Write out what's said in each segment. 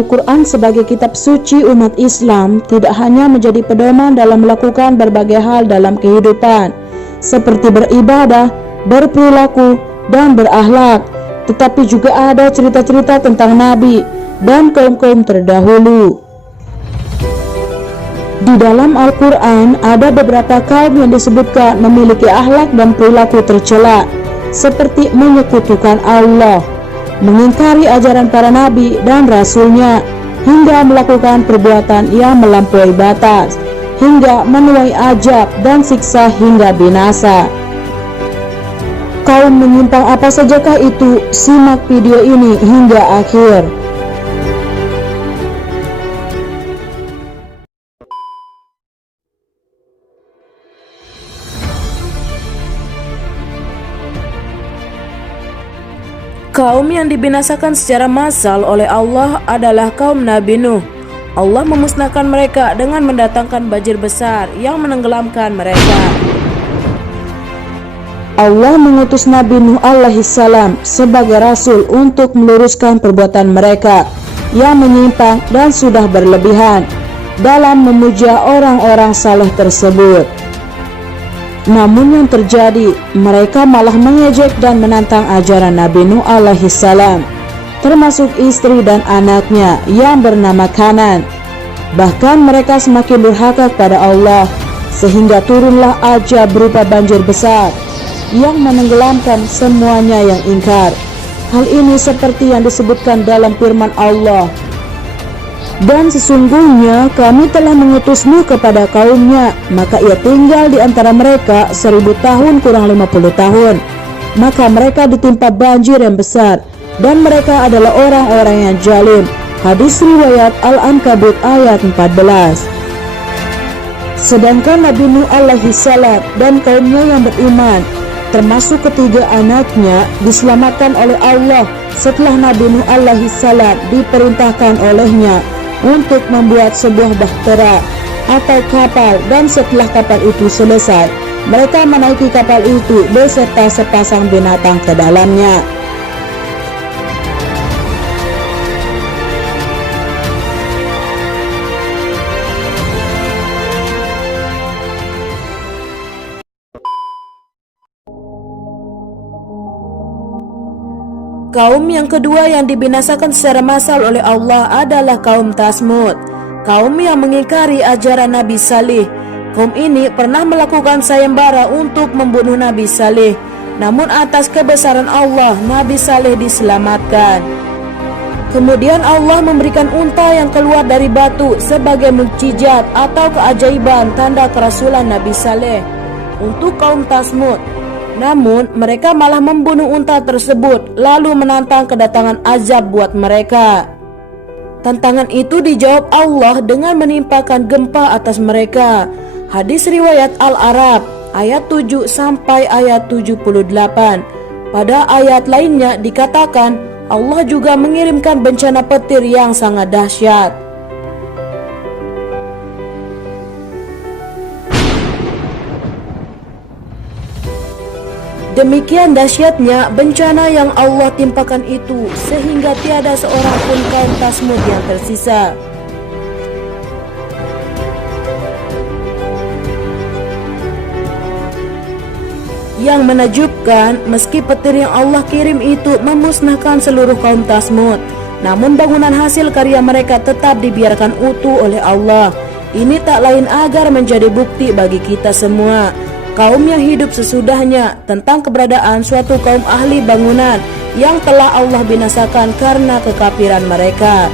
Al-Quran sebagai kitab suci umat Islam tidak hanya menjadi pedoman dalam melakukan berbagai hal dalam kehidupan, seperti beribadah, berperilaku, dan berakhlak, tetapi juga ada cerita-cerita tentang Nabi dan kaum-kaum terdahulu. Di dalam Al-Quran ada beberapa kaum yang disebutkan memiliki akhlak dan perilaku tercela, seperti menyekutukan Allah, mengingkari ajaran para nabi dan rasulnya, hingga melakukan perbuatan yang melampaui batas, hingga menuai azab dan siksa hingga binasa. Kaum menyimpang apa sajakah itu? Simak video ini hingga akhir. Kaum yang dibinasakan secara massal oleh Allah adalah kaum Nabi Nuh. Allah memusnahkan mereka dengan mendatangkan banjir besar yang menenggelamkan mereka. Allah mengutus Nabi Nuh alaihissalam sebagai rasul untuk meluruskan perbuatan mereka yang menyimpang dan sudah berlebihan dalam memuja orang-orang saleh tersebut. Namun yang terjadi, mereka malah mengejek dan menantang ajaran Nabi Nuh alaihissalam, termasuk istri dan anaknya yang bernama Kanan. Bahkan mereka semakin durhaka kepada Allah, sehingga turunlah azab berupa banjir besar yang menenggelamkan semuanya yang ingkar. Hal ini seperti yang disebutkan dalam firman Allah, "Dan sesungguhnya kami telah mengutus Nuh kepada kaumnya, maka ia tinggal di antara mereka 1000 tahun kurang 50 tahun. Maka mereka ditimpa banjir yang besar, dan mereka adalah orang-orang yang zalim." Hadis riwayat Al-Ankabut ayat 14. Sedangkan Nabi Nuh alaihissalam dan kaumnya yang beriman, termasuk ketiga anaknya, diselamatkan oleh Allah setelah Nabi Nuh alaihissalam diperintahkan olehnya untuk membuat sebuah bahtera atau kapal, dan setelah kapal itu selesai, mereka menaiki kapal itu beserta sepasang binatang ke dalamnya. Kaum yang kedua yang dibinasakan secara massal oleh Allah adalah kaum Tsamud, kaum yang mengingkari ajaran Nabi Saleh. Kaum ini pernah melakukan sayembara untuk membunuh Nabi Saleh, namun atas kebesaran Allah, Nabi Saleh diselamatkan. Kemudian Allah memberikan unta yang keluar dari batu sebagai mukjizat atau keajaiban tanda kerasulan Nabi Saleh untuk kaum Tsamud. Namun mereka malah membunuh unta tersebut lalu menantang kedatangan azab buat mereka. Tantangan itu dijawab Allah dengan menimpakan gempa atas mereka. Hadis riwayat Al-Arab ayat 7 sampai ayat 78. Pada ayat lainnya dikatakan Allah juga mengirimkan bencana petir yang sangat dahsyat. Demikian dahsyatnya bencana yang Allah timpakan itu, sehingga tiada seorang pun kaum Tsamud yang tersisa. Yang menakjubkan, meski petir yang Allah kirim itu memusnahkan seluruh kaum Tsamud, namun bangunan hasil karya mereka tetap dibiarkan utuh oleh Allah. Ini tak lain agar menjadi bukti bagi kita semua, kaum yang hidup sesudahnya, tentang keberadaan suatu kaum ahli bangunan yang telah Allah binasakan karena kekafiran mereka.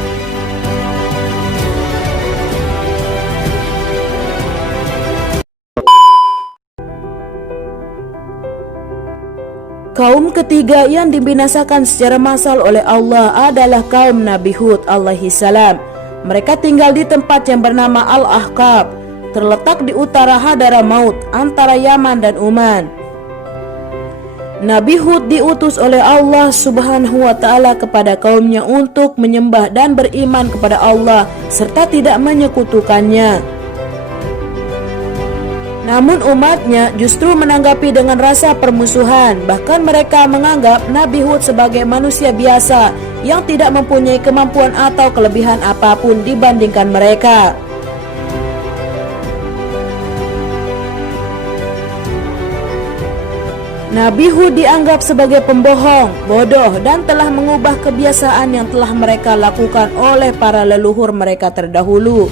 Kaum ketiga yang dibinasakan secara massal oleh Allah adalah kaum Nabi Hud alaihissalam. Mereka tinggal di tempat yang bernama Al-Ahqaf, terletak di utara Hadramaut antara Yaman dan Oman. Nabi Hud diutus oleh Allah Subhanahu wa ta'ala kepada kaumnya untuk menyembah dan beriman kepada Allah serta tidak menyekutukannya. Namun umatnya justru menanggapi dengan rasa permusuhan. Bahkan mereka menganggap Nabi Hud sebagai manusia biasa yang tidak mempunyai kemampuan atau kelebihan apapun dibandingkan mereka. Nabi Hud dianggap sebagai pembohong, bodoh, dan telah mengubah kebiasaan yang telah mereka lakukan oleh para leluhur mereka terdahulu.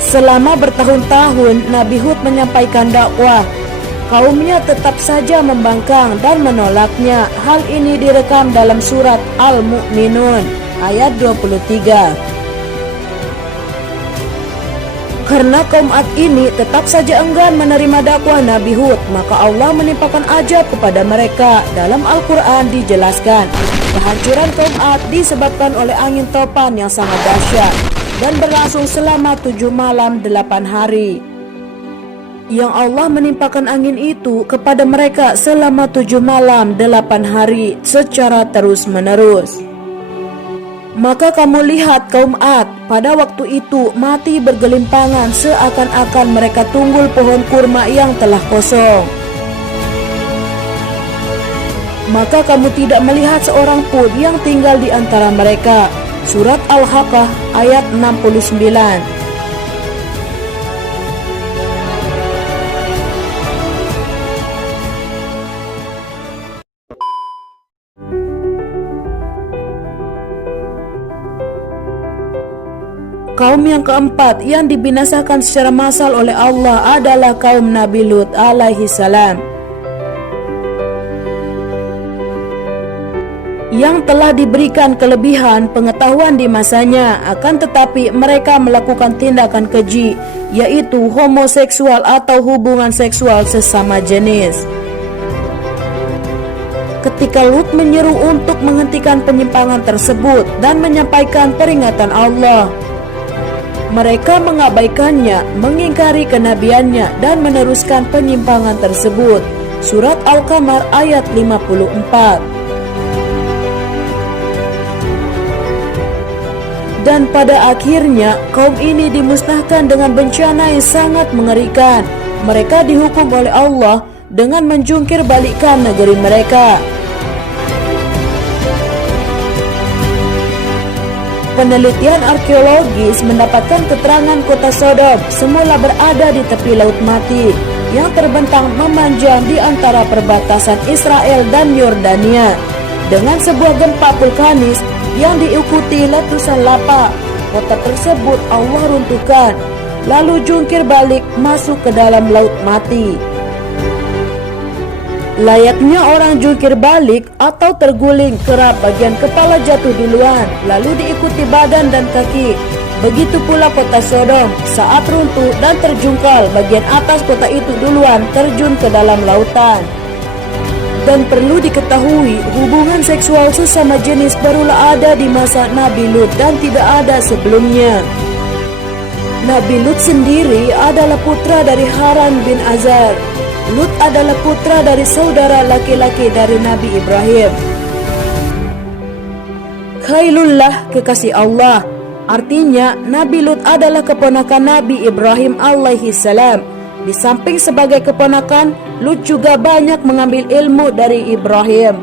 Selama bertahun-tahun Nabi Hud menyampaikan dakwah, kaumnya tetap saja membangkang dan menolaknya. Hal ini direkam dalam surat Al-Mu'minun ayat 23. Karena kaum Ad ini tetap saja enggan menerima dakwah Nabi Hud, maka Allah menimpakan azab kepada mereka. Dalam Al-Quran dijelaskan, kehancuran kaum Ad disebabkan oleh angin topan yang sangat dahsyat dan berlangsung selama 7 malam 8 hari. Yang Allah menimpakan angin itu kepada mereka selama 7 malam 8 hari secara terus-menerus. Maka kamu lihat kaum Ad pada waktu itu mati bergelimpangan seakan-akan mereka tunggul pohon kurma yang telah kosong. Maka kamu tidak melihat seorang pun yang tinggal di antara mereka. Surat Al-Haqqah ayat 69. Kaum yang keempat yang dibinasakan secara massal oleh Allah adalah kaum Nabi Lut alaihi salam, yang telah diberikan kelebihan pengetahuan di masanya. Akan tetapi mereka melakukan tindakan keji, yaitu homoseksual atau hubungan seksual sesama jenis. Ketika Lut menyeru untuk menghentikan penyimpangan tersebut dan menyampaikan peringatan Allah, mereka mengabaikannya, mengingkari kenabiannya dan meneruskan penyimpangan tersebut. Surat Al-Qamar ayat 54. Dan pada akhirnya kaum ini dimusnahkan dengan bencana yang sangat mengerikan. Mereka dihukum oleh Allah dengan menjungkir balikkan negeri mereka. Penelitian arkeologis mendapatkan keterangan kota Sodom semula berada di tepi Laut Mati yang terbentang memanjang di antara perbatasan Israel dan Yordania. Dengan sebuah gempa vulkanis yang diikuti letusan lava, kota tersebut Allah runtuhkan, lalu jungkir balik masuk ke dalam Laut Mati. Layaknya orang jungkir balik atau terguling, kerap bagian kepala jatuh duluan, lalu diikuti badan dan kaki. Begitu pula kota Sodom, saat runtuh dan terjungkal, bagian atas kota itu duluan terjun ke dalam lautan. Dan perlu diketahui, hubungan seksual sesama jenis barulah ada di masa Nabi Lut dan tidak ada sebelumnya. Nabi Lut sendiri adalah putra dari Haran bin Azar. Lut adalah putra dari saudara laki-laki dari Nabi Ibrahim. Khailullah, kekasih Allah. Artinya, Nabi Lut adalah keponakan Nabi Ibrahim alaihi salam. Di samping sebagai keponakan, Lut juga banyak mengambil ilmu dari Ibrahim.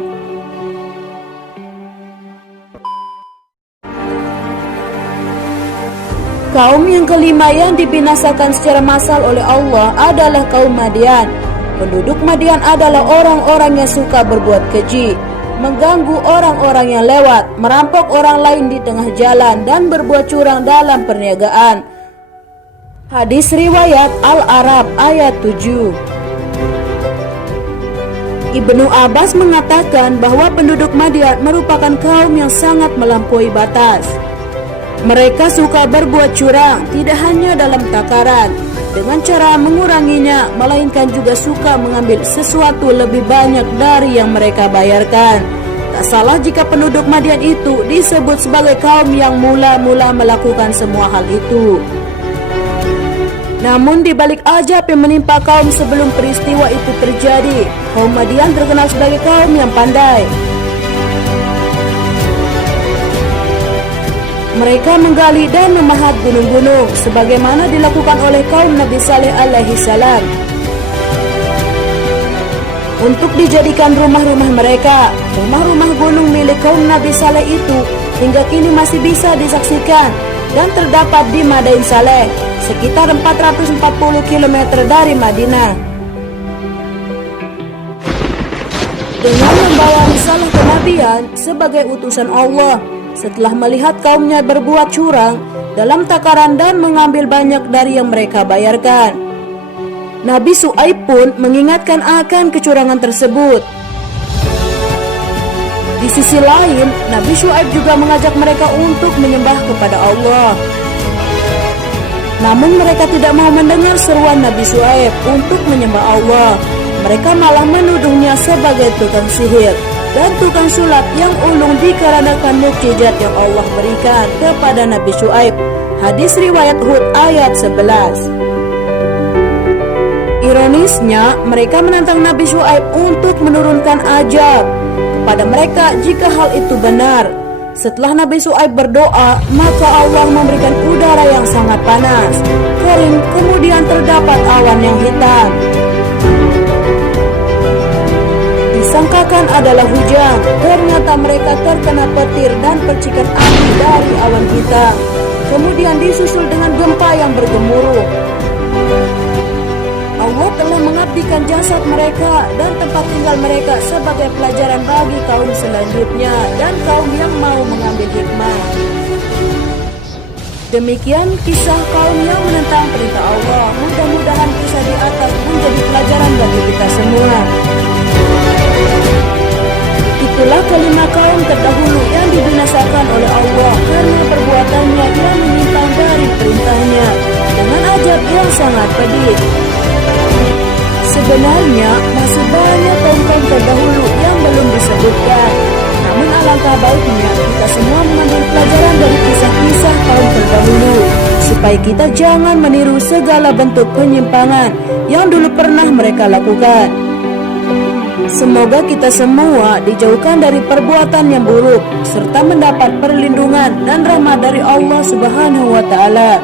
Kaum yang kelima yang dibinasakan secara massal oleh Allah adalah kaum Madian. Penduduk Madian adalah orang-orang yang suka berbuat keji, mengganggu orang-orang yang lewat, merampok orang lain di tengah jalan, dan berbuat curang dalam perniagaan. Hadis riwayat Al-Arab ayat 7. Ibnu Abbas mengatakan bahwa penduduk Madian merupakan kaum yang sangat melampaui batas. Mereka suka berbuat curang, tidak hanya dalam takaran dengan cara menguranginya, melainkan juga suka mengambil sesuatu lebih banyak dari yang mereka bayarkan. Tak salah jika penduduk Madian itu disebut sebagai kaum yang mula-mula melakukan semua hal itu. Namun di balik azab yang menimpa kaum sebelum peristiwa itu terjadi, kaum Madian terkenal sebagai kaum yang pandai. Mereka menggali dan memahat gunung-gunung sebagaimana dilakukan oleh kaum Nabi Saleh alaihi salam untuk dijadikan rumah-rumah mereka. Rumah-rumah gunung milik kaum Nabi Saleh itu hingga kini masih bisa disaksikan dan terdapat di Madain Saleh, sekitar 440 km dari Madinah. Dengan membawa risalah kenabian sebagai utusan Allah, setelah melihat kaumnya berbuat curang dalam takaran dan mengambil banyak dari yang mereka bayarkan, Nabi Syuaib pun mengingatkan akan kecurangan tersebut. Di sisi lain, Nabi Syuaib juga mengajak mereka untuk menyembah kepada Allah. Namun mereka tidak mau mendengar seruan Nabi Syuaib untuk menyembah Allah. Mereka malah menuduhnya sebagai tukang sihir dan tukang sulap yang ulung dikarenakan mukjizat yang Allah berikan kepada Nabi Syuaib. Hadis riwayat Hud ayat 11. Ironisnya, mereka menantang Nabi Syuaib untuk menurunkan azab kepada mereka jika hal itu benar. Setelah Nabi Syuaib berdoa, maka Allah memberikan udara yang sangat panas, kering, kemudian terdapat awan yang hitam. Disangkakan adalah hujan, ternyata mereka terkena petir dan percikan api dari awan hitam. Kemudian disusul dengan gempa yang bergemuruh. Allah telah mengabdikan jasad mereka dan tempat tinggal mereka sebagai pelajaran bagi kaum selanjutnya dan kaum yang mau mengambil hikmah. Demikian kisah kaum yang menentang perintah Allah. Mudah-mudahan kisah di atas menjadi pelajaran bagi kita semua. Itulah kelima kaum terdahulu yang dibinasakan oleh Allah karena perbuatannya yang menyimpang dari perintahnya dengan azab yang sangat pedih. Sebenarnya masih banyak kaum-kaum terdahulu yang belum disebutkan. Namun alangkah baiknya kita semua mengambil pelajaran dari kisah-kisah kaum terdahulu supaya kita jangan meniru segala bentuk penyimpangan yang dulu pernah mereka lakukan. Semoga kita semua dijauhkan dari perbuatan yang buruk serta mendapat perlindungan dan rahmat dari Allah Subhanahu wa taala.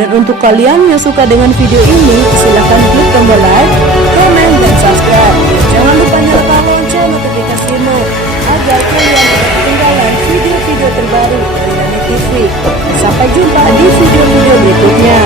Dan untuk kalian yang suka dengan video ini, silahkan klik tombol like, komen, dan subscribe. Jangan lupa nyalakan lonceng notifikasimu agar kalian tidak ketinggalan video-video terbaru dari Nani TV. Sampai jumpa di video-video berikutnya.